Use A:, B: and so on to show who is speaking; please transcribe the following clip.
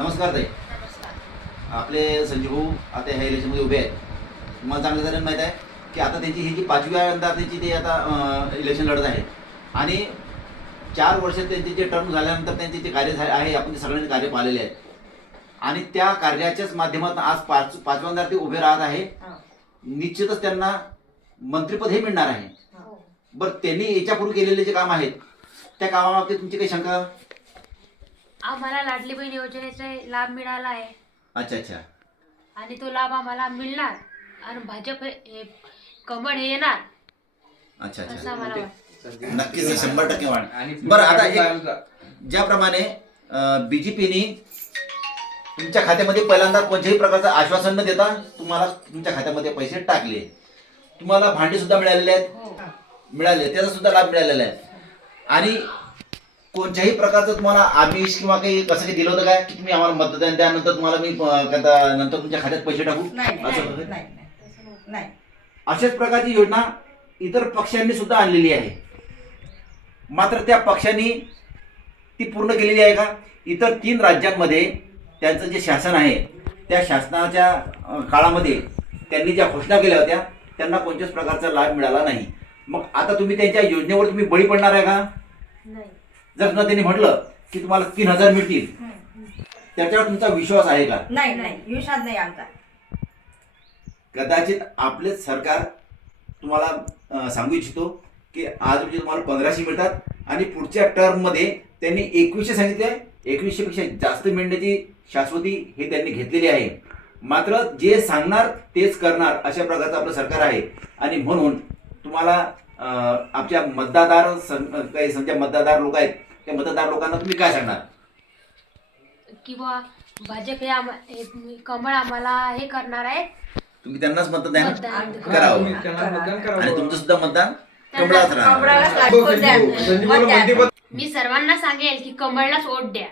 A: नमस्कार ताई. आपले संजीव भाऊ आता ह्या इलेक्शनमध्ये उभे आहेत. तुम्हाला चांगल्या तऱ्हेने माहीत आहे की आता त्यांची ही जी पाचव्यांदा त्यांची ते आता इलेक्शन लढत आहे. आणि चार वर्ष त्यांचे जे टर्म झाल्यानंतर त्यांचे जे कार्य झाले आहे आपण ते सगळ्यांनी कार्य पाहिलेले आहेत. आणि त्या कार्याच्याच माध्यमातून आज पाच पाचव्यांदा ते उभे राहत आहे. निश्चितच त्यांना मंत्रिपद हे मिळणार आहे. बरं त्यांनी याच्यापूर्वी केलेले जे काम आहेत त्या कामाबाबतीत तुमची काही शंका?
B: आम्हाला लाडली बहीण योजनेचा लाभ मिळाला आहे.
A: अच्छा अच्छा.
B: आणि तो लाभ आम्हाला मिळणार आणि भाजप हे हे कमळ हे येणार.
A: अच्छा
B: असं
A: अच्छा
B: आम्हाला वाटतं.
A: नक्कीच हे शंभर टक्के वाढ. बरं आता एक ज्याप्रमाणे बीजेपीने तुमच्या खात्यामध्ये पहिल्यांदा कोणत्याही प्रकारचं आश्वासन न देता तुम्हाला तुमच्या खात्यामध्ये पैसे टाकले. तुम्हाला भांडे सुद्धा मिळालेले आहेत.
B: हो.
A: मिळाले. त्याचा सुद्धा लाभ मिळालेला आहे. आणि कोणत्याही प्रकारचं तुम्हाला आमिष किंवा काही कसं काही दिलं होतं काय? की तुम्ही आम्हाला मतदान त्यानंतर तुम्हाला मी अं, नंतर तुमच्या खात्यात पैसे टाकू?
C: नाही
A: असं
C: नाही
A: वगैरे?
C: नाही नाही.
A: अशाच प्रकारची योजना इतर पक्षांनी सुद्धा आणलेली आहे. मात्र त्या पक्षांनी ती पूर्ण केलेली आहे का? इतर तीन राज्यांमध्ये त्यांचं जे शासन आहे त्या शासनाच्या अं, काळामध्ये त्यांनी ज्या घोषणा केल्या होत्या त्यांना कोणत्याच प्रकारचा लाभ मिळाला नाही. मग आता तुम्ही त्यांच्या योजनेवर तुम्ही बळी पडणार आहे का?
B: नाही.
A: जर समजा त्यांनी म्हटलं की तुम्हाला तीन हजार मिळतील त्याच्यावर तुमचा विश्वास आहे का?
C: नाही नाही. विश्वास नाही आमचा.
A: कदाचित आपले सरकार तुम्हाला अं, सांगू इच्छितो की आज म्हणजे तुम्हाला पंधराशे मिळतात आणि पुढच्या टर्ममध्ये त्यांनी एकवीसशे सांगितले एकवीसशे पेक्षा जास्त मिळण्याची शाश्वती हे त्यांनी घेतलेली आहे. मात्र जे सांगणार तेच करणार अशा प्रकारचं आपलं सरकार आहे. आणि म्हणून तुम्हाला अं, आमच्या मतदार सं- काही समजा मतदार लोक आहेत त्या मतदार लोकांना तुम्ही काय सांगणार?
B: किंवा भाजप हे आम्हा हे कमळ आम्हाला हे करणार आहे
A: तुम्ही त्यांनाच मतदान
B: मतदान
A: करावं. आणि तुमचं सुद्धा मतदान कमळात राहणार.
C: द्या.
B: मी सर्वांना सांगेल की कमळलाच वोट द्या.